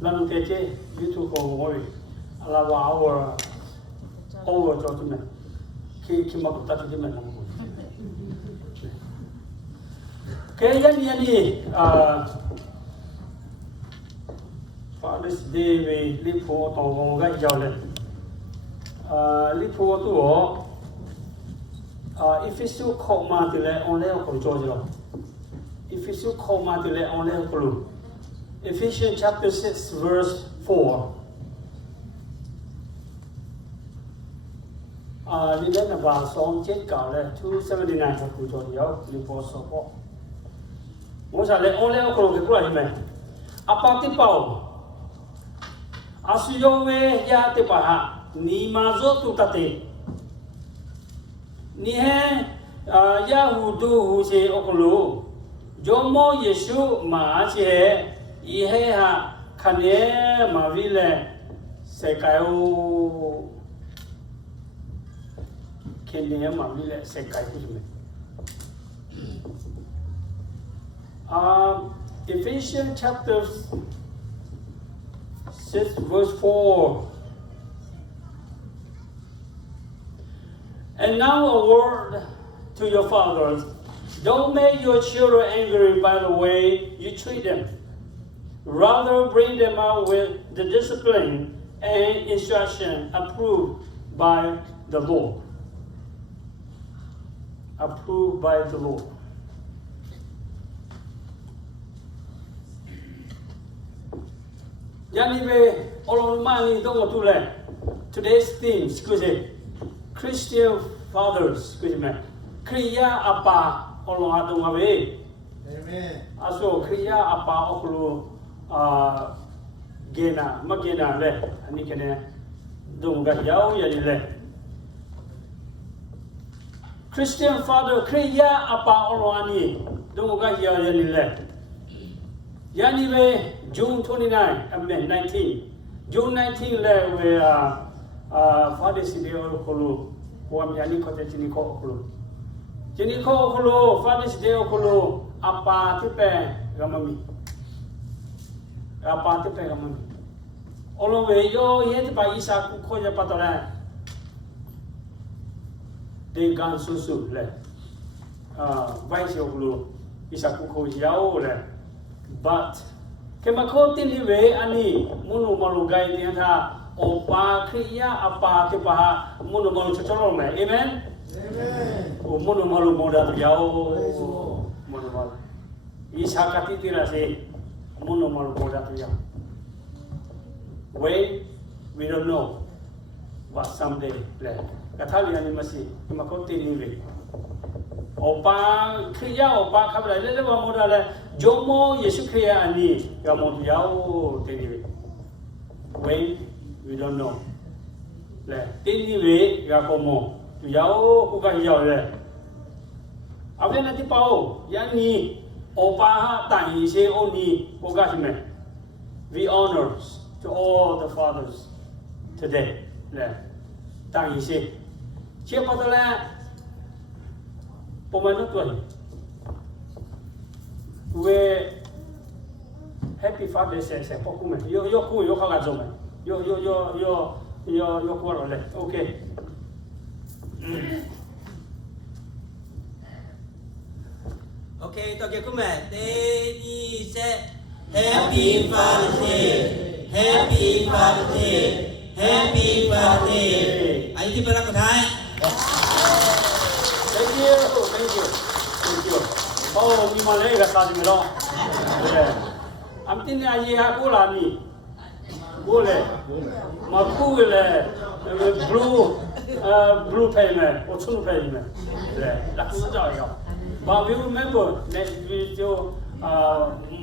Lalu tete YouTube ko ngoi ala wa over to me ki ma ta ti me namu ke yani Father's Day we li pho to gong ga jaw le li pho tu if you still call ma ti le on le ko jo jo if you still call ma ti le on le ko lu Ephesians chapter 6 verse 4 Li lên là vào song chết cả là 279 của cụ cho giáo li pho so po mo sa le on le ko ke ku la me apa ti pau Asuyo we ya te paha ni mazo tu tate ni he ya hu du hu se okulu jomo Yesu ma che i he ha khane ma vi le se kai o kene ma vi le se kai ku me Ephesians chapter 6 verse 4 And now a word to your fathers. Don't make your children angry by the way you treat them. Rather bring them out with the discipline and instruction approved by the Lord. Approved by the Lord. Yanive olomani dongo tule. Today's theme, Christian fathers, Kriya apa olonga donga we. Amen. Aso kriya apa okulu gena magena le ani kene donga yao yani le. Christian father kriya apa oloni donga yao yani le. Yanive June 19. June 19 le we Father's Day okulu wam yani ko te chini ko okulu. Chini ko okulu Father's Day okulu apa tipe gamami. Apa tipe gamami. Olo we yo ye tipa isa ku ko ya patala. De gan susu le. Vai se okulu isa ku ko yao le. But Kemako tiliwe ani munu malu gai dia tha opa kriya apa te paha munu malu chacholo me amen amen o munu malu moda yao munu malu isa kati tira se munu malu moda yao we don't know what someday le kathali ani masi kemako tiliwe opa kriya opa khabla le wa moda le Jomo Yesu kriya ani gamon yao teniwe. When we don't know. Le teniwe gakomo yao kuka yao le. Abe na ti pao yani opa ha tai se oni kuka hime. We honors to all the fathers today. Le tai se. Che patala pomano tuai. We happy Father's Day se pokume yo ku yo khaga zome yo ku ro le okay okay to ke kume te ni se happy Father's Day happy Father's Day happy Father's Day ai ti pera ko thai thank you Oh, mi malay ka sa dimelo. Am tin ya ye ha ko la ni. Ko le. Ma ku le blue pay me, o chun pay me. Le, la ku ja yo. But we remember that we do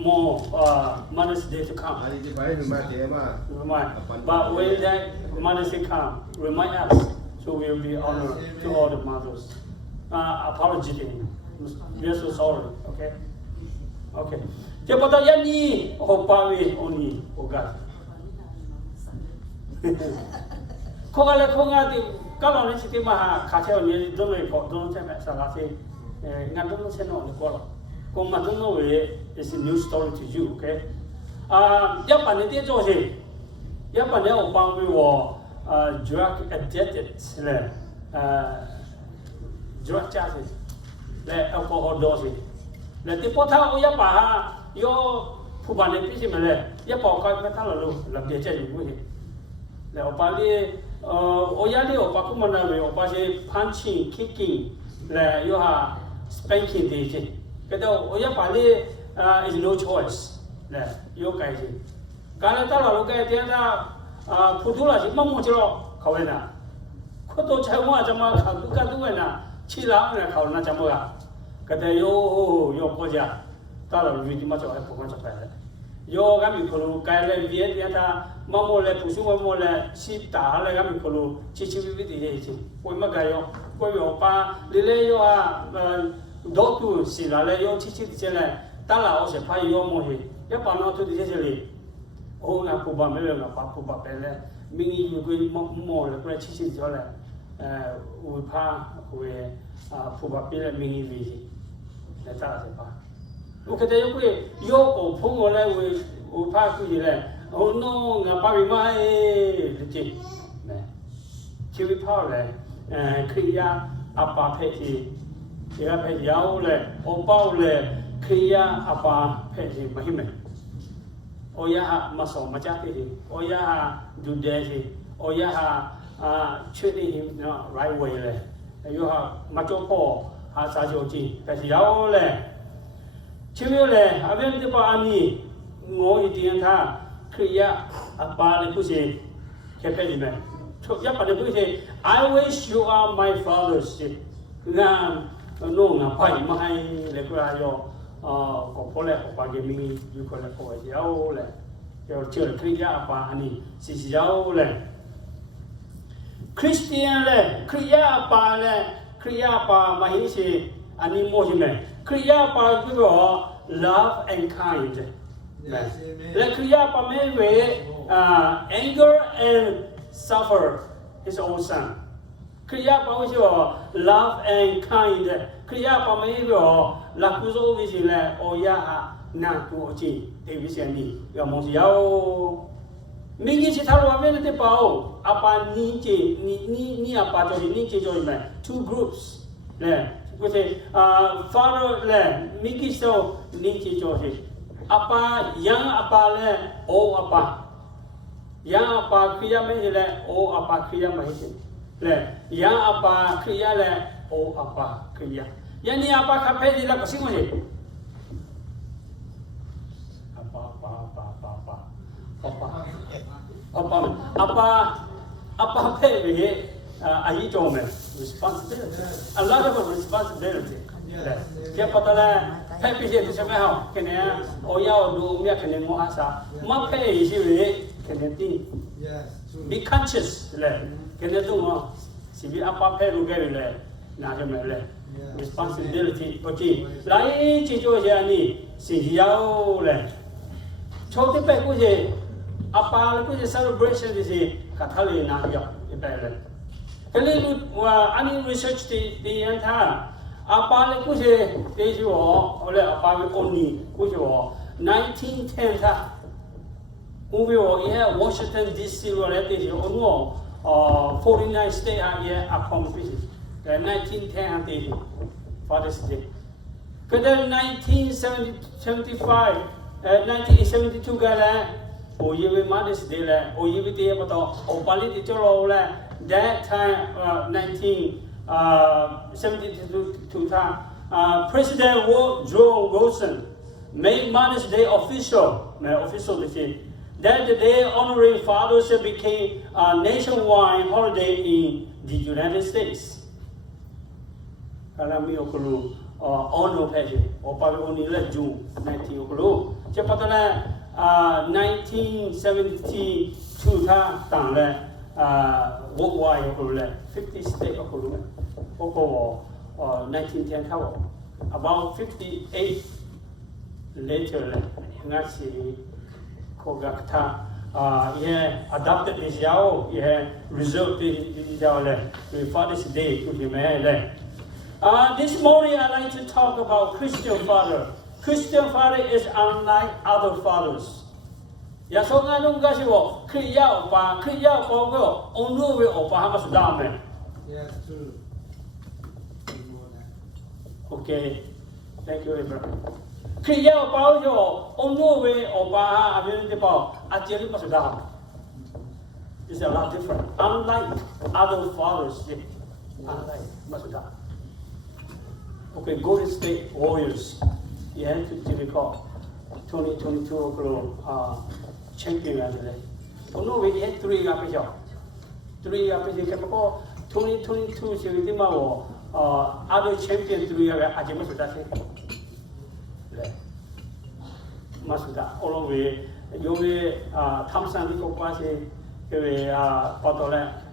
more Mother's Day to come. But when that Mother's Day come, remind us, so we will be honored to all the mothers. Apology to him. We are so sorry, okay? Okay. Dia pada yani hopawe oni ogat. Kongale kongati kalau ni siti maha kacau ni dulu ko dulu saya salah si ngan dulu saya no ni ko. Kung matuno is a new story to you, okay? 一般你啲做事，一般你有幫佢話drug addicted 咧，drug 加事，咧 alcohol 多事，咧啲波頭一把下，有ผู้辦你必須咪咧，一把開咩攤落路，諗住即係如果係，咧我把啲我有啲我把佢問下咪，我把啲 punching kicking 咧要下 spanking 啲先，嗰度我一把啲is no choice。有改进，刚才到了路改点的普通了是慢慢去了，考完了，可多才华怎么考都干都完了，其他人考那怎么个？个的有国家，到了路怎么就还不管这块了，有俺们可能改了别点的，慢慢来不是慢慢来，去打了俺们可能去微的些去，为么改哟？为了把你嘞有多度是拿来有去的些嘞，当然我是怕有么些。一般我做啲嘢嚟，我啱鋪白咩樣啊？把鋪白俾咧，明年如果冇咧，佢黐黐咗咧，會怕會鋪白俾咧，明年為止，嚟得係怕。我覺得有佢有個鋪我咧會怕佢咧，我弄我把佢買嚟接，咧，只會怕咧，佢呀阿爸配置，而家配有咧，我包咧。Kaya apa pesi mahime. Oya masuk macam ni. Oya do that. Oya treating him no right way le. You macam po sahaja pesi jauh le. Cuma le, abang tu apa ni? Ngoi dia tha. Kaya apa le kusi kepedi me. Ya pada kusi. I wish you are my father's. Ngam no ngapai mahai le kurayo. 個婆咧，我把佢名要佢嚟過嚟有咧，又叫佢佢阿爸呢，是有咧。Christian 咧，佢阿爸咧，佢阿爸咪係是安尼麼嘢咩？佢阿爸叫做 love and kind 咧，咧佢阿爸咩為anger and suffer his own son。佢阿爸叫做 love and kind，佢阿爸咩叫？Lakuzo di sini, oh ya, nak uji, di sini, yang mesti jauh. Minggu si tahu apa nanti bau, apa ni apa jadi ni jadi mana? Two groups, le, kita father le, minggu so ni jadi. Apa yang apa le, oh apa, yang apa kriya macam le, oh apa kriya macam le, yang apa kriya le, oh apa kriya. Yang ni apa kafe di lah kasih macam apa pe ayi jom responsibility. A lot of responsibility. Dia patah lah. Pe sih tu sampai hau. Kena oyau do umia kena muasa. Ma pe sih kena ti. Be conscious lah. Kena tu mah. Sibi apa pe rugai lah. Nak macam lah. Responsibility, okay. Lain cincin je ni, sejauh le. छोटे पे कुछ apa कुछ celebration जैसे कथा ले ना किया ये पहले. कल ani research di yang था apa कुछ देश वो और apa only कुछ वो 1910 था. Movie वो ये Washington DC वाले देश वो 49 state ये accomplish. 1910 day, Father's Day. Kemudian 1975, 1972 kala, oh ye Mother's Day lah, oh ye dia betul, oh balik itu loh lah. That time, 1972 time, President Woodrow Wilson made Mother's Day official. Official that the day honoring fathers became a nationwide holiday in the United States. Kalau kami okulu honor page, opal oni le June 19 okulu. Cepatnya 1972 ta tang le worldwide okulu le 50 state okulu le. Okulu 1910 tawo. About 58 later le ngasi kogakta adopted this yao reserved this yao le. Father's Day to him le. This morning I'd like to talk about Christian father. Christian father is unlike other fathers. Yasonga nung kasi wo kriya opa ko ono we opa mas dame. Yes, true. Okay. Thank you, Abraham. Kriya opa yo ono we opa abin de pa ajeli mas dame. It's a lot different. Unlike other fathers, unlike mas dame. Okay, Golden State Warriors. You have to recall 2022 champion today. Oh no, we had 3 episodes. 3 episodes. Kaya 2022 siya hindi mo other champion 3 aja masuda siya. Masuda. All we yung Thompson di ko pa siya kaya patola.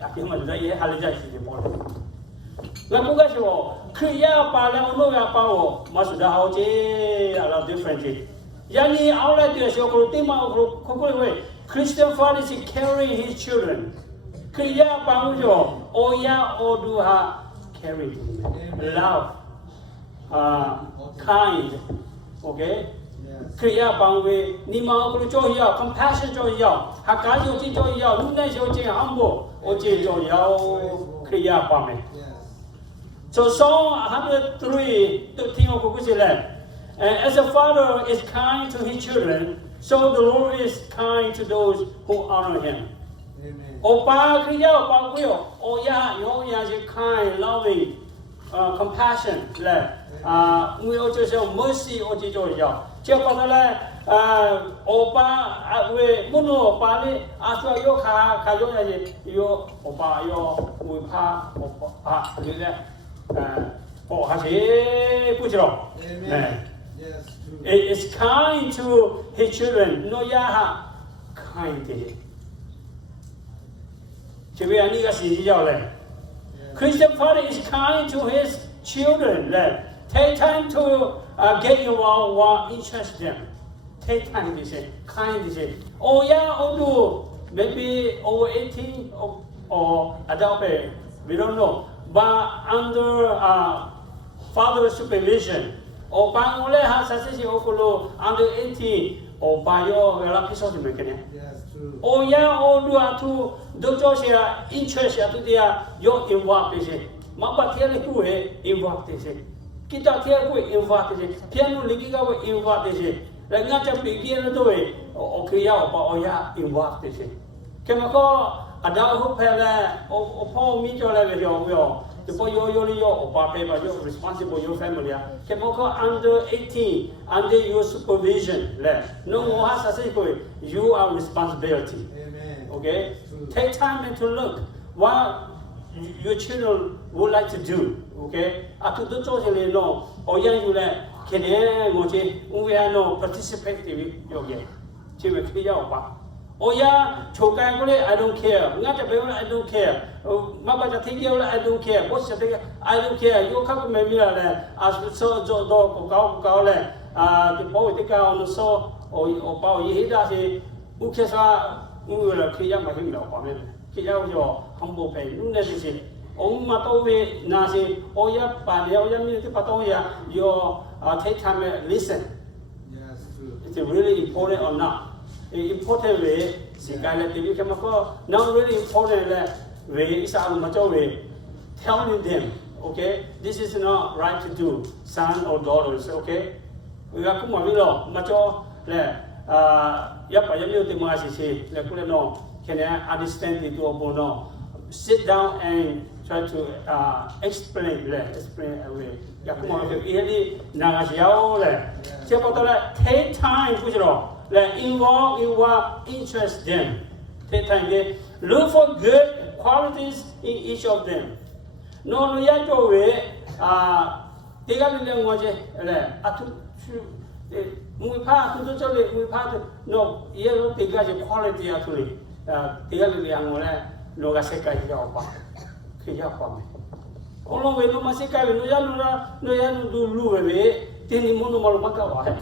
Akin masuda ye halija siya po. Lalu kasi kriya pala ono ya pao masuda hauje ala different. Yani awla dia sio ko tema ko we Christian father is carrying his children. Kriya pao jo oya oduha carry love kind. Okay? Kriya pao we ni ma ko jo ya compassion jo ya haka jo ji jo ya lu nai jo ji humble o ji jo ya kriya pa me. So Psalm 103, as a father is kind to his children, so the Lord is kind to those who honor him. Amen. Opa kriya opa kuyo, oya is kind, loving, compassion, we also mercy oji jo ya. Siapa nala opa we muno opa ni aswa yo ka yo yo opa yo we pa opa ni it's kind to his children. No yaha kind to him. Christian father is kind to his children. Take time to get involved or interest them. Take time to say, kind to say. Oh yeah, oh do maybe over 18 or adult, we don't know. But under father's supervision, or bangole has assisted okolo under 18 or by your episode mechanism. Yes, true. Oh yeah, all do to dojosia interest to their your involved. Mapa tell who involved. Kita tell who involved. Piano ligiga were involved. Like not a begin to it or Kriya or ya involved. Chemical. Adult who pay or meet your level your before your paper, you're responsible for your family. Can under 18, under your supervision. No more has you are responsibility. Amen. Okay? Take time to look what your children would like to do. Okay? After the totally no, or young you can we are no participative yoga. Oh yeah, chokai I don't care. I don't care. Mama I don't care. What's the thing? I don't care. You come to me as so go the boy take on the so or power he does it. Ukesa will clear my window. Kia your humble pay. Necessary. Oh Matowe Nasi, oh yeah, Pania, Patoya, your take time listen. Yes, true. It's really important or not. Important way, not really important way is way. Telling them, okay, this is not right to do, son or daughters, okay? We are come on, macho, can I understand it or no? Sit down and try to explain away. Take time, involve, interest them. Take time. Look for good qualities in each of them. No, ya go away. They got the language. No, you take a quality actually. They got the language. No, I say, All we no masika, no yan do Louis, Tini Monomaka.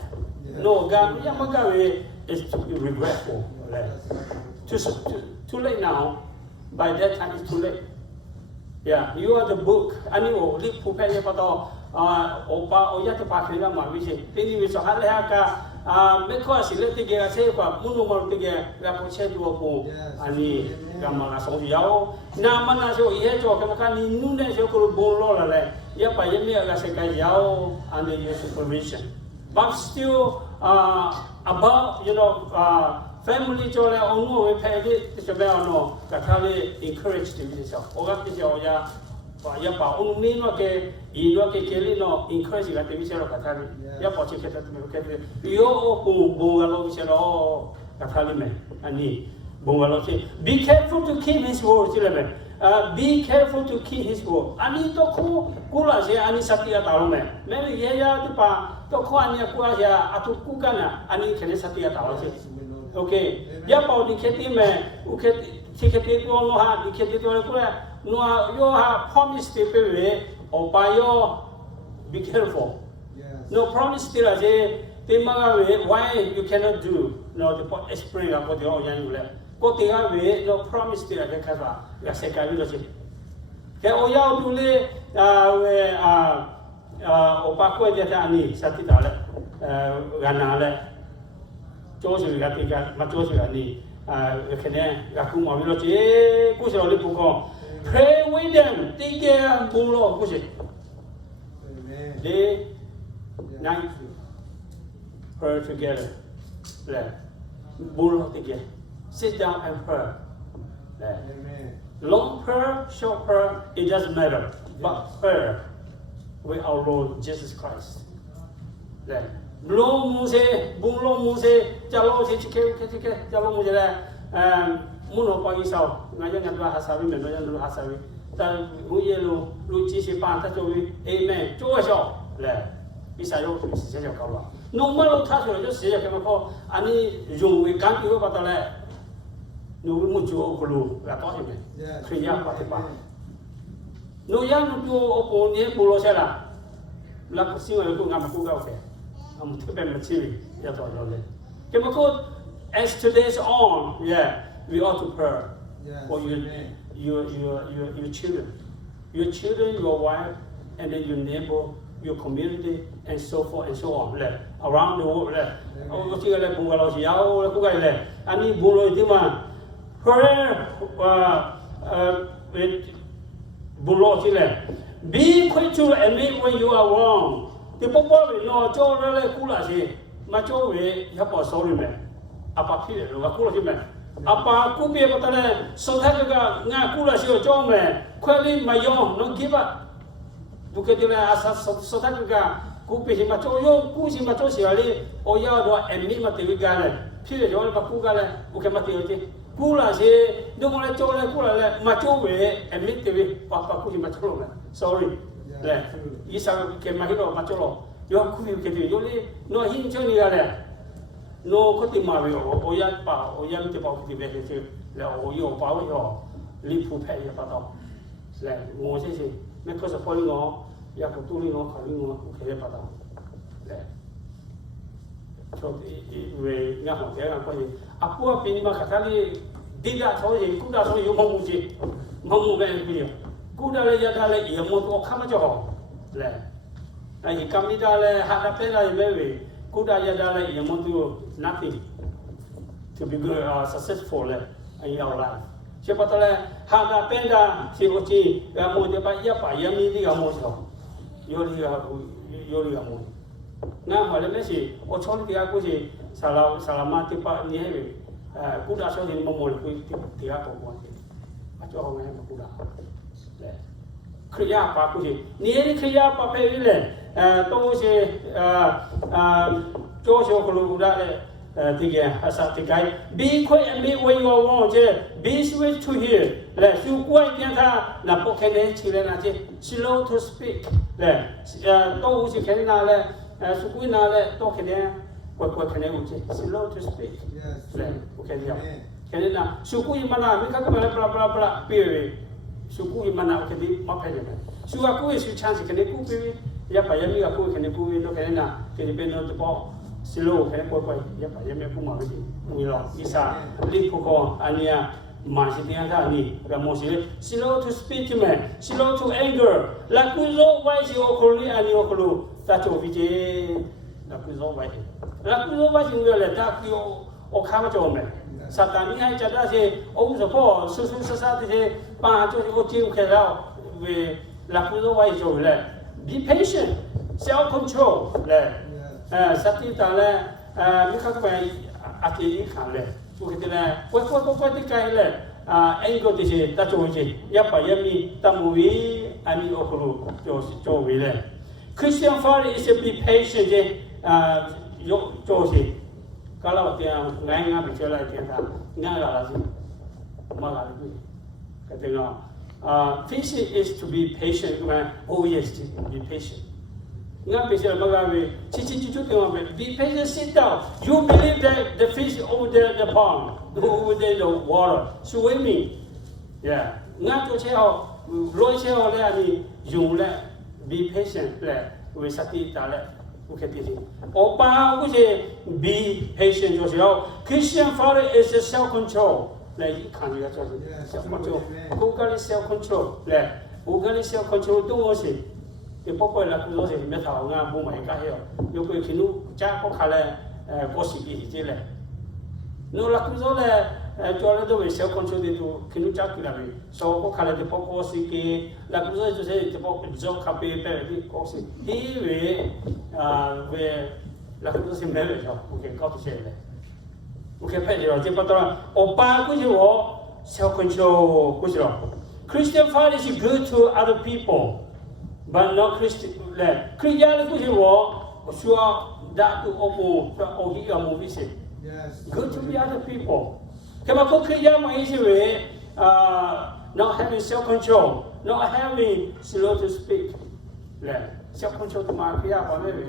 No, God, Yamagawe is to be regretful. Too late now. By that time, it's too late. Yeah, you are the book. I know, opa oya te pakila ma visi tini viso hale haka mekwa sile tige asepa munu mal tige la poche tu opo ani gamala so yao na mana so ihe jo ka ni nune so ko bolo la le ya pa yemi la se ka yao under your supervision but still about family jo le ongo we pay it to be no ka thale encourage the so oga ti jo ya ya pa un no ke y no que quiere no encourage la televisión lo catali ya po che que te yo o bungalo visero catali me ani bungalo che be careful to keep his word chile be careful to keep his word ani to ku kula je ani satia talo me ye ya tu pa to ko ani ku ya atu ku kana ani kene satia talo che okay ya pa ni kheti me u kheti kheti to no ha ni kheti to ku no you have promised to be or by your be careful. Yes. No promise still as a why you cannot do no the spring about the old young left. Go the away, no promise still at the Kava, the second village. The Oya to lay Opako de Tani, Satitale, Ganale, Joseph Gatica, Matosani, Kene, Gakuma Village, Kusa Lipuko. Pray with them. Take care and bulo. Push it. Day, night, pray together. Bulo together. Sit down and pray. Long prayer, short prayer, it doesn't matter. But prayer with our Lord Jesus Christ. Bulo muse, bulo muse, jalo chike, jalo muse Muno pa isao ngayon nga hasabi me no yan lu hasabi ta huye lu chi si pa ta chowi amen cho sho le isa yo si se ka la no ma lo tha so le se ya ka ko ani yung we kan ki ba ta le no mu jo ko lu la to me kriya pa te pa no ya no jo opo ni bu lo se la la ko si wa ko ngam ku ga ke am te be ma chi ya to lo le ke ma ko as today's on we ought to pray for your children, your wife, and then your neighbor, your community, and so forth and so on. Around the world, be quick to admit when you are wrong. The people will know, Joe, really cool as he, Macho, you have a sorry man. Apa kile, lu aku lagi man. Apa aku biar patah so tha juga ngaku lah sih ojong me, kuali mayong no give up. Bukan dia asas so tha juga ku biar macam yo ku sih macam sih ali, oya doa emni mati vigale, sih jual baku gale, bukan mati oje. Ku lah sih, dia mulai jual ku lah macam we emni tiwi, apa ku sih macam lo me, sorry. Le, isa kemahiro macam lo, yo ku biar tiwi, yo le no hinjo ni gale. No, kau timah yo, oya mesti bawa kita bekerja, lah oya bawa yo, lipu pay ya patau, lah ngomong sih, mereka sepoi ngomong, ya betul ngomong kali ngomong kaya patau, lah, so we ngah dia ngah kau apa ni mak kali tidak tahu je, kuda tahu yo ngomong je, ngomong ben dia, kuda le ya dah le, ia mau tu okam aja ho, lah, ai kami dah le hak apa lah ibu. Kuda ya dah le, ia mau tu nothing to be good successful in your life. Siapa tahu le, hana penda si oci, kamu dapat ia apa, ia ni dia kamu sah, yori kamu. Nah, malam ni si, ocol dia aku si, selamat tiba ni heavy. Kuda so ni memol dia aku buat. Macam orang yang kuda. Kerja apa aku si, ni kerja apa pevile. Tu si Joshua kalau udah tiga asal tiga. Be quick and be when you are wrong je. Be swift to hear. Le, sukuai dia ta nampak kene cile naje. Slow to speak. Le, tu si kene na le, sukui na le, tu kene kuat kene uji. Slow to speak. Le, bukan dia. Kene na sukui mana? Mereka tu bela pilih. Sukui mana? Kene apa dia? Sukui si chance kene ku pilih. Ya pa yami aku kene ku no kene na kene beno tu po slow kene po ya pa yami aku mau di milo isa lipu ko ania Mashitiani, Ramosi, slow to speech, slow to anger, Lakuzo, why she okoli and Yokulu, that's what we did. Lakuzo, why? Lakuzo, why you will attack you or Kamajome. Satani, I just say, oh, the poor, social society, Pajo, Jim Kerao, with Lakuzo, why you will be patient, self control, Satita, Mikaka, Ati Kale. What the guy Ango dice, that's what we Yapa Yami, Tamui, Ani Okuru, Joe. Christian father is to be patient, Josie. Kalatia, Nanga, Michela, Nanga, Malawi. Fish is to be patient, oh yes, be patient. Be patient, sit down. You believe that the fish over there, the pond, over there, the water, swimming. Yeah. Not to tell, be patient, with Sati Tale. Opa, be patient yourself. Christian father is a self control. Like you can't self control. Google is self control. Google is self control, don't watch it. The Papa Lacuzo is metal, boom, I got here. You go to Jaco Cala, possibly. No Lacuzo, Toledo is self control to Kinu Jaculabi. So, Cala the Poco Siki, Lacuzo to say the Poco Joe Cape, Cosi. Here, where Lacuzo in marriage, okay, got to say that. Okay, Pedro, or Bar self control. Christian father is good to other people. But not Christian. Christian sure that to open or movies. Good to be other people. Come on, Christian not having self control, not having slow to speak. Self control to my Kriya, maybe.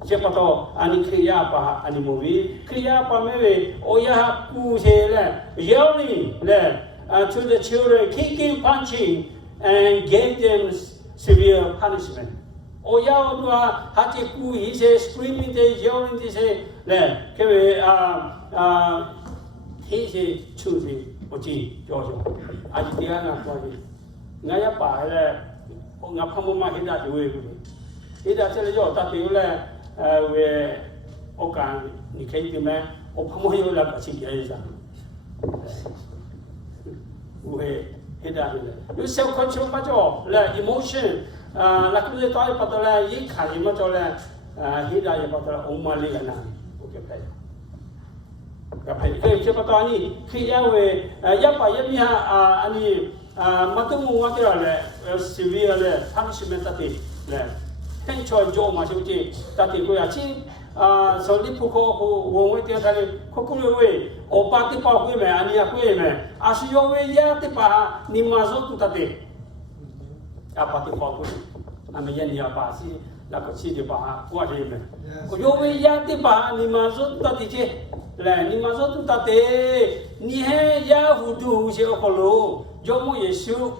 Jepato, and Kriya, and the movie. Kriya, maybe, Oya, who say, yelling to the children, kicking, punching, and gave them severe punishment. Oya Hatiku, he says, screaming, yelling, he says, he says, choosing, Oji, Jojo. Ajitiana, Naya Pa, Napamoma, he does the way. He does tell you that you where Okan, Nikati man, Opamoyo like a city. You self control much of emotion. Like the toy patala, ye can much of Hida Patala, Omali and okay. Chepatani, Kiawe, Yapa Yamia, Ani, Matamu water, severe punishment that is. Tencho Joe Masuti, that is Guachi. So Lipuko who won't wait till Kokuri or Party Park women and Yakueme. As your way, Yatipa, Nimazo to Tate. A Party Park women. I'm a Yenia Pasi, like a city Baha, what him. Your way, Yatipa, Nimazo to Tate. Nimazo to Tate. Nihe Yahu do Jokolo, Jomo Yesu,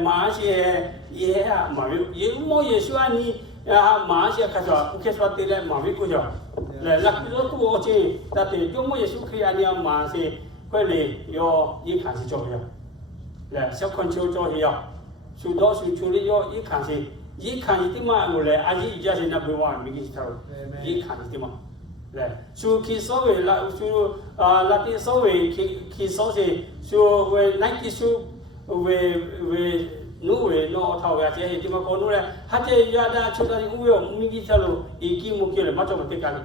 Marcia, yeah, Mario, Yemo Yesu and Marcia Casa, Keswatilla, Mavicuja. Lakuzo to watch that the Jomo Yesu Kriania Marse, Quelly, your Yikansi Joya. Self control here. So those who truly your Yikansi, Yikantima, and just in number one, Minister, Yikantima. So Kisowe, so Latin Sowe, Kisowe, so when 90 so we no way, no how we are saying, Timaconura, Hate Yada, Chodan, Migitalo, Ikimukil, much of a picani.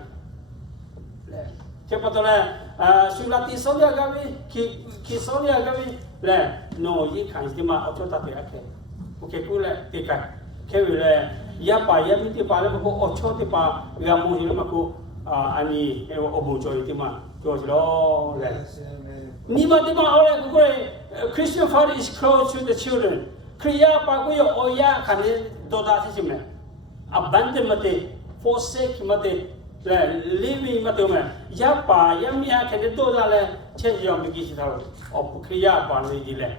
Chepatola, Sulati Sonia Gavi, Kisonia Gavi, no, Yikanima, Autotaki. Okay, cool, take a Kevile, Yapa, Yamiti Palamo, or Chotipa, Yamu, Ani, Obujo, Tima, George Law. Nima Dima, Christian father is close to the children. Kriya Paguyo Oya can do that. Abandon Mate, forsake Mate, living Matome, Yapa, Yamia can do that, change your Migitaro, or Kriya Panidi.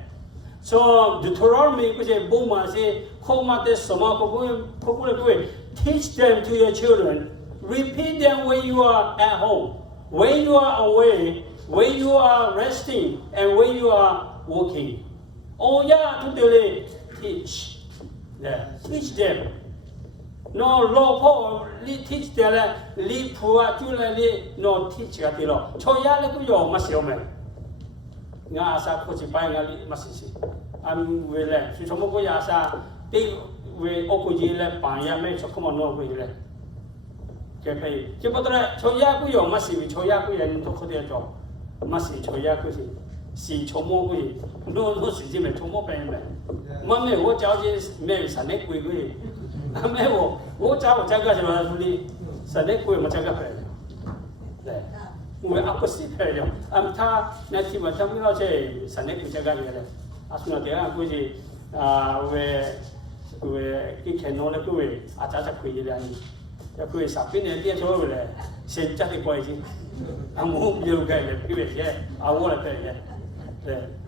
So the Torah make a boma say, Komate Soma, teach them to your children, repeat them when you are at home. When you are away, when you are resting and when you are working. Oh yeah, to do teach. Yeah, teach them. No, law Paul, teach them. Li poor to no teach at the law. Choya le go must you man. Nga asa ko si pai nga li masisi. Am we le. Si chomo ko ya asa te we opoji le pa ya me chomo no we le. Ke pai. Ke potra choya ko yo masi choya ko ya ni to ko de jo. Masi choya ko si chomo ko no si ji me chomo pai me. Ma me wo chao ji me sa ne kui kui. Me wo chao cha ga ja su li sa ne kui ma cha ga pai. Le. We opposite pai yo. Am tha na ti ma tham lo che sa ne kui cha ga le. Asuna de a kui ji we ki ken no le kui a cha cha kui le ani. Ya kui sa pin ne dia cho le. Sen cha de kui ji. Am mo yo ga le kui ye. A wo le pai ye.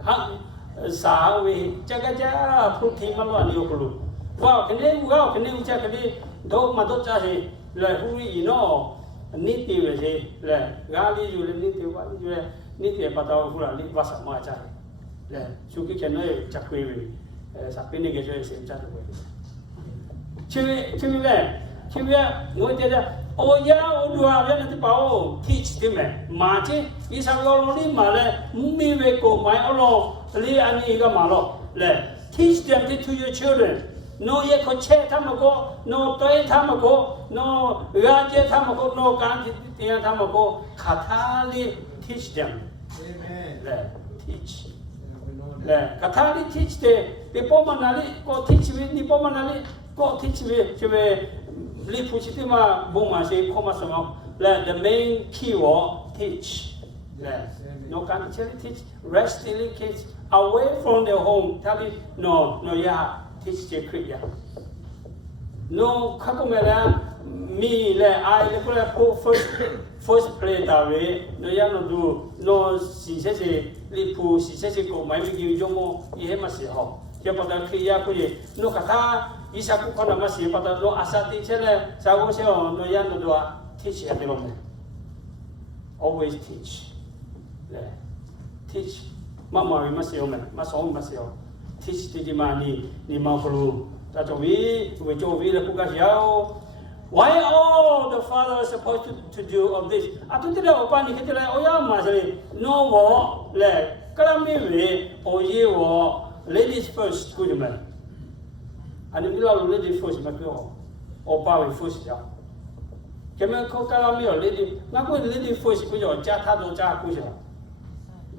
Ha sa we jaga pruthi malwa ni okulu wa kene ucha kali do ma do cha he le hu ri no ni ti we he le ga li ju le ni ti wa ju le ni ti pa ta hu la li wa sa ma cha le su ki chen ne cha kwe we sa pe ni ge je se cha de we chi le ngo de da o ya o dua le na ti pa o teach them ma chi yi sa lo li ma le mu mi we ko mai o lo li ani ga ma lo le teach them to your children no ye ko che tham ko no toi tham ko no ga je tham ko no kan ti tham ko kha tha li teach them amen le teach le kha tha li teach de po ma na li ko teach we ni po ma na li ko teach we che we li pu chi ti ma bo ma se ko ma so ma le the main key word teach le no can teach resting kids away from their home tell it no yeah teach the kid ya no kakomela me le I le ko first play that way no ya no do no si se li pu si se ko mai mi gi jo mo ye ma se ho ke pa da kri ya ko ye no kata isa ko na ma se pa da no asa ti che le sa go se no ya no do teach ya de mo always teach teach mama we must yo man ma so ma se yo teach ti ma ni ma ko ta cho we le ku ga yao why all the father is supposed to do of this atu ti la opa ni ke la o ya ma se no wo le kala mi we o ye wo ladies first ku man ani mi la ladies first ma ko opa we first ya ke me ko kala mi o lady na ko lady first ku yo ja ta do ja ku ya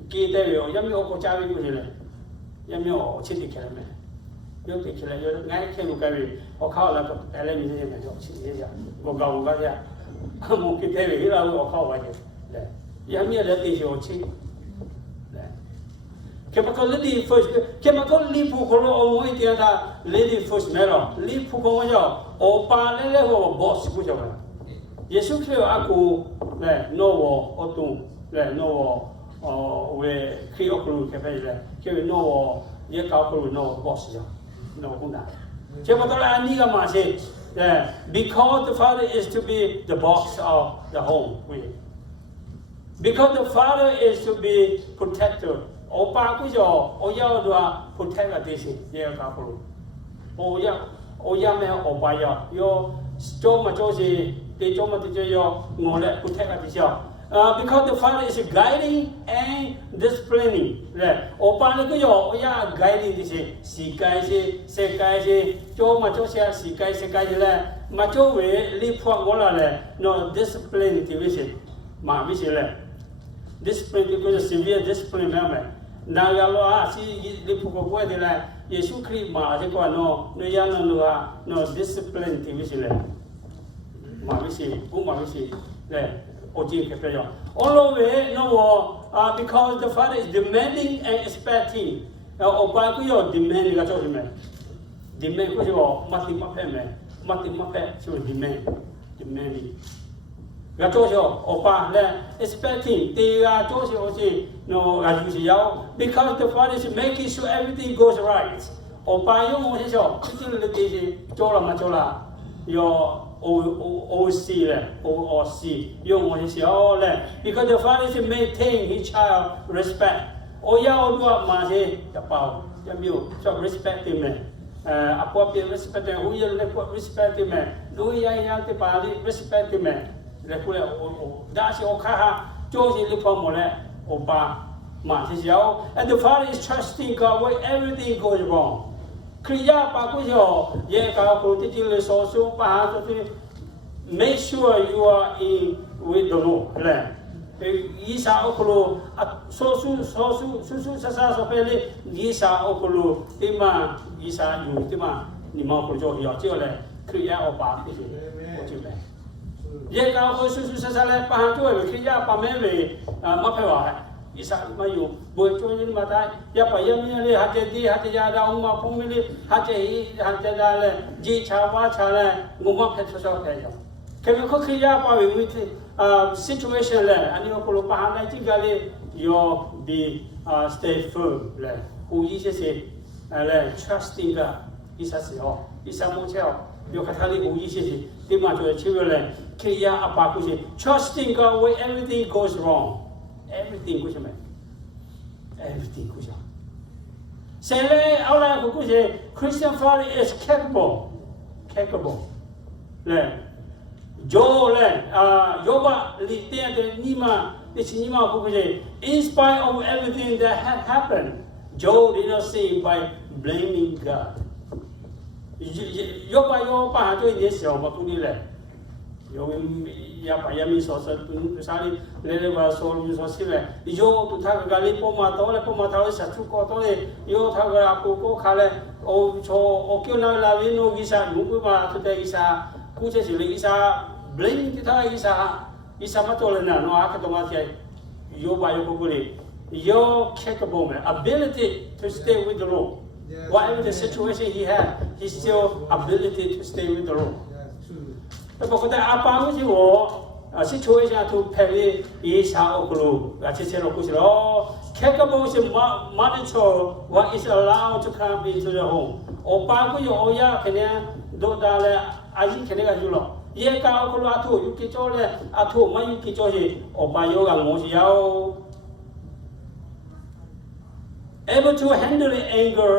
ki de yo yam yo ko cha wi ku le yam yo chi ti ke le me yo ti ke le yo ngai ke lu ka wi o kha la ko ele mi ne me yo chi ye ya go ga ga ya mo ki de wi la o kha wa ye le yam ye le ti yo chi le ke ma ko lady first ke ma ko li pu ko lo o mo ti ta lady first me lo li pu ko yo o pa le le ho boss ku jo ba Yesu Kristo aku le no wo o tu le no wo we key okulu ke pe le ke no ye ka okulu no boss ya no kuna che pa la ani ga ma se because the father is to be the boss of the home because the father is to be protector o pa ku jo o ya do protect a this ye ka okulu o ya me o pa ya yo cho ma cho si te cho ma te yo ngo le protect a this ya because the father is guiding and disciplining. Opa le ko yo ya guiding this si kai se cho ma cho sia si kai le ma cho we li phwa ngo la le no discipline division ma mi se le discipline ko severe discipline me na ya lo a si li phu ko de la Yesu Christ ma je ko no ya no discipline division le ma mi se bu ma mi se le all of it, no, because the father is demanding and expecting. Opa ku yo demand ga cho me. Demand ku yo mati ma phe so demanding. Ga cho opa le expecting te ga cho o si no ga ju si yao because the father is making sure everything goes right. Opa yo mo si so ti le te si cho la ma cho la yo O C 嘞 O or C 用我的小嘞 because the father is maintain his child respect 我要多嘛些要包要没有说 respect him 嘞apa dia respect him 我要来 respect him 路呀呀的把你 respect him 来过来我但是我看哈就是你父母嘞我把嘛些小 and the father is trusting God when everything goes wrong คริยาปากุโยเยกาคุติจิเลโซซูปาตุติ make sure you are in with the Lord แหละอีสาโอคุโลโซซูซาซาโซเปเลอีสาโอคุโลติมาอีสาอยู่ติมานิมอคุโจเหี่ยวเจ้าแหละคริยาอปาติจิโอจิแหละเยกาคุซูซาซาแลปาจ้วยคริยาปาเมเวมาเพวะอีสานมาอยู่บวยโจยินมาได้ยาไปยามีเลยฮัจเจดีฮัจเจยาดาอุมาพุ่งมีเลยฮัจเจฮีฮัจเจดาเลยจีชาวาชาเลยงุมาเพชรชอบแค่ยังแค่เขาคือยาป่าวิธีsituation เลยอันนี้เขาลูกป่าในที่กาเลย you be stay firm เลยกูยี่สิบเลย trusting กับอีสานสิอ๋ออีสานมุ่งเชี่ยวเดี๋ยวเขาทำเลยกูยี่สิบที่มาช่วยชีวิตเลยคือยาอาปากูสิ trusting กับ when everything goes wrong everything กูใช่ไหม everything กูใช่เสร็จแล้วเอาอะไรกูใช่ Christian father is capable เลยโยเลยโยบะลิเตียนเดนิมาดิฉันนิมากูใช่ in spite of everything that had happened Joe did not sin by blaming God โยบะหาตัวเองเสียวมากูนี่แหละ有呀，把人民说是啥的，来把说路说起来，有他个里跑马到嘞，跑马到嘞，杀猪搞到嘞，有他个阿婆搞开嘞，我说我叫那那边弄一下，用过嘛，他一下，估计是一下，blame 他一下嘛做了呢，那阿克多嘛些，有把有过哩，有 capable man, ability to stay with the Lord. Whatever the situation he had, he still ability to stay with the Lord. แต่ปกติอาปาไม่ใช่ว่าsituation to pay อีสาโอกลูที่เชื่อเราคุยแล้วแค่ก็บอกว่า monitor what is allowed to come into the home โอปาก็อยู่โอยาแค่นี้ดูดาเลยอายุแค่นี้ก็อยู่หรอกเยี่ยก้าวก็รู้อาทุยุกิโจเลยอาทุไม่ยุกิโจสิโอปาโยกังโมชิยาว able to handle anger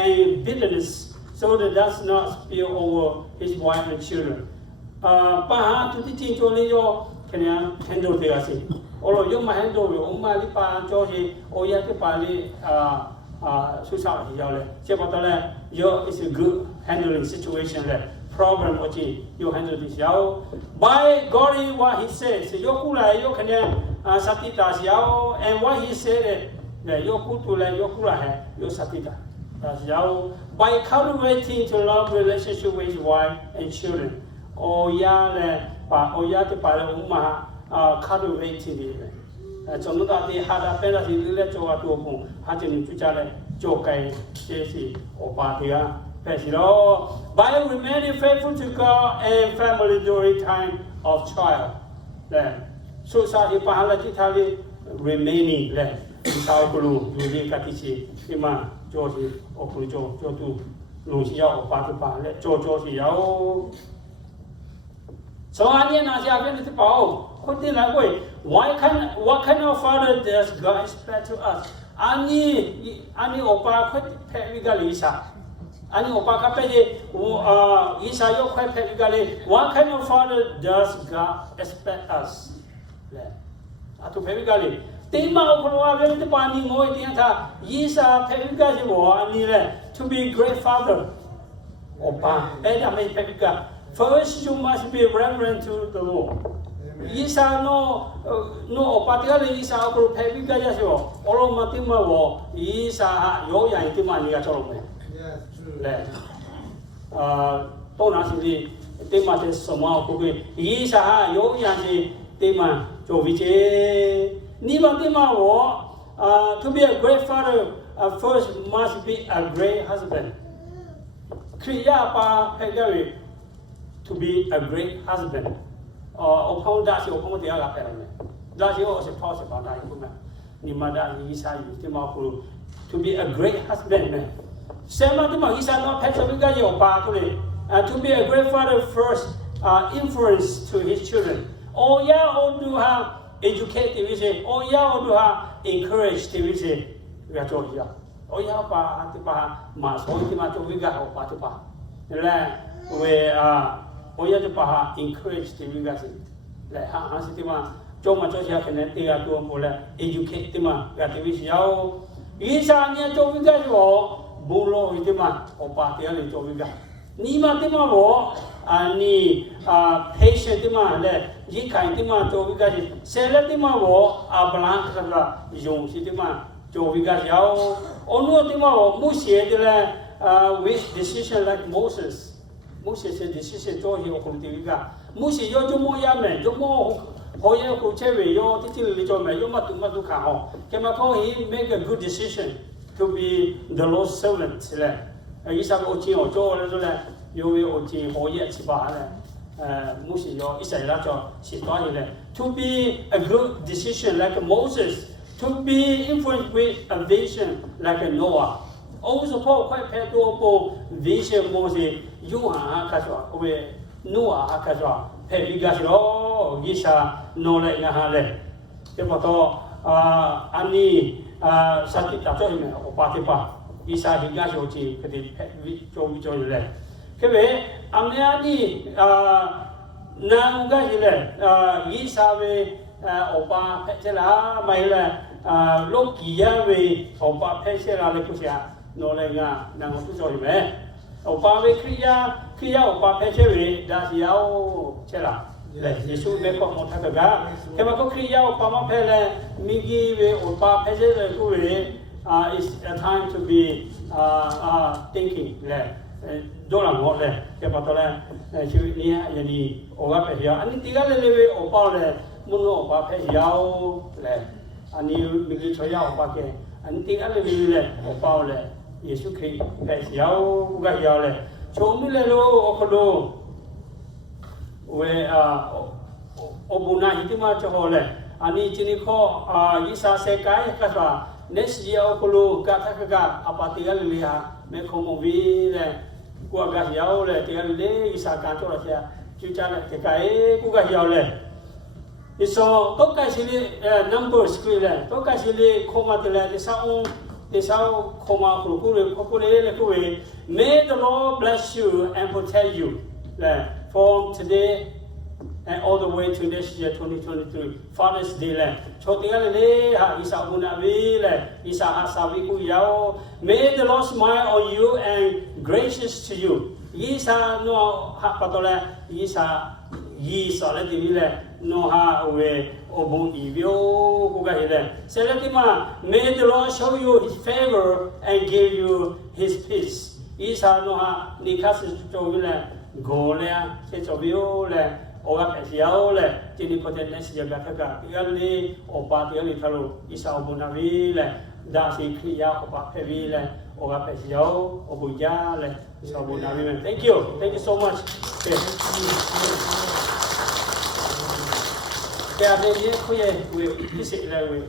and bitterness so that does not spill over his wife and childrenป้าหาทุกที่จริงโจนี่โยแค่นี้ handle ได้สิโอ้เราโยมา handle อยู่มาลิปาโจสิโอยาที่ปาลิสุชาติยาวเลยเชื่อป่ะตอนแรกโย is a good handling situation เลย problem ว่าจีโย handle ที่ยาว by God what he says โยกู้เลยโยแค่นี้สติตาเสียว and what he said เนี่ยโยกู้ตัวเลยโยกู้เลยโยสติตาเสียว by cultivating to love relationship with his wife and childrenโอยาเลยป่าโอยาที่ป่าเลยอุ้มมาคาดูเวทีดีเลยจนตั้งแต่หาดเป็นอะไรที่เลี้ยงโจกับตัวผมหาจนจุดจ้าเลยโจไก่เจสิโอปาที่อ่ะเป็นสิโร่ by remaining faithful to God and family during time of trial เลยสุดท้ายที่ป่าเลยที่ทารี remaining เลยชาวกลุ่มอยู่ที่กัติชีที่มาโจสิโอคุโจตูลุงชิยาโอปาที่ป่าเลยโจชิยาSo I didn't ask you to bow. What kind of father does God expect to us? Ani opa kwet pegale isa. Ani opa kapede isa yo kwet pegale. What kind of father does God expect us? Atu pegale. Tema opa wa te pani ngoi tian tha isa pegale wo ani le to be great father. Opa eda me pegale. First, you must be reverent to the Lord. Isa no particularly isa ako pebi kaya siyo. Olo matima wo isa yo yang tima ni kacau me. Le. To nasi di tima te semua aku ke isa yo yang si tima cobice. Ni matima wo to be a great father first must be a great husband. Kriya pa pegawi. To be a great husband. Opong dasi opong dia agak perang. Dasi o se pause pada itu mah. Ni mana ni isa itu mahu to be a great husband. Sama tu mah isa no pet sebagai yo pa tu le. To be a great father first influence to his children. Oh yeah, oh do have educate TV say. Oh yeah, oh do have encourage TV say. We are told here. Oh yeah, pa tipa mas oh tipa to we got pa tipa. Le we oh yeah tipa encourage TV got it. Le ha si tipa trong mà cho xe cái này thì là tuồng của là educate thì mà cái TV sao ý sao nhá cho cái đó bù lô thì mà ở ba tiếng này cho cái ni mà thì mà bộ ni patient thì mà là gì cái thì mà cho cái gì seller thì mà bộ blank là dùng thì mà cho cái sao onu thì mà bộ mua xe thì là with decision like Moses decision cho hiểu không thì cái mua xe cho mua ya mình cho mua hồi giờ cô chơi về yo thì chỉ cho mày yo mà tụi khảo cái mà có he make a good decision to be the Lord's servant là ý sao ô chi ô cho là yo ô chi hồi giờ chỉ bảo là mua gì yo ý xảy ra cho chỉ có như là to be a good decision like Moses to be influenced with a vision like Noah also Paul quite pay to vision Moses you ha ka cho về Noah ha ka cho phải bị cái đó ghi sa nô lệ nhà hà lệ cái mà to anh đi sát thịt cho mình ở ba thế ba ghi sa hình cái chỗ gì cái thì cho lệ cái về anh ấy đi nam cái gì lệ ghi sa về ở ba thế là mày là lúc kia về ở ba thế là lấy cái gì nô lệ nhà nàng cũng cho mình ở ba về khi ở ba thế về đã giàu thế là Yesu be ko mo tha ga ke ma ko kriya pa ma phele mi gi we o pa phese le ku we is a time to be thinking le do la mo le ke pa to le chu ni ya ni o ga phe ya ani ti ga le we o pa le mu no o pa phe yao le ani mi gi cho ya o pa ke ani ti ga le le o pa le Yesu Christ phe yao ga ya le cho mi le lo o ko do we obuna hitima chole ani chini kho isa se kai ka sa next year okulu ka thaka apatiga liha me khomo vi le ku ga yao le te le isa ka cho la chu cha le te kai ku ga yao le iso to ka sili number screen le to ka sili khoma te le te sao khoma ku le ku we may the Lord bless you and protect you from today and all the way to next year 2023 Father's Day le chotiga le ha isa buna vi le isa asavi ku yao may the Lord smile on you and gracious to you isa no ha patole isa le di le no ha we obun ibyo ku ga hele seletima may the Lord show you his favor and give you his peace isa no ha nikas to le golea se chobio le oga pesiao le tini koten nes jaga thaka iali opa tiali thalo isa obunavi le da si kriya opa phevi le oga pesiao obuja le isa obunavi thank you so much ke ade ye khoye we isi le we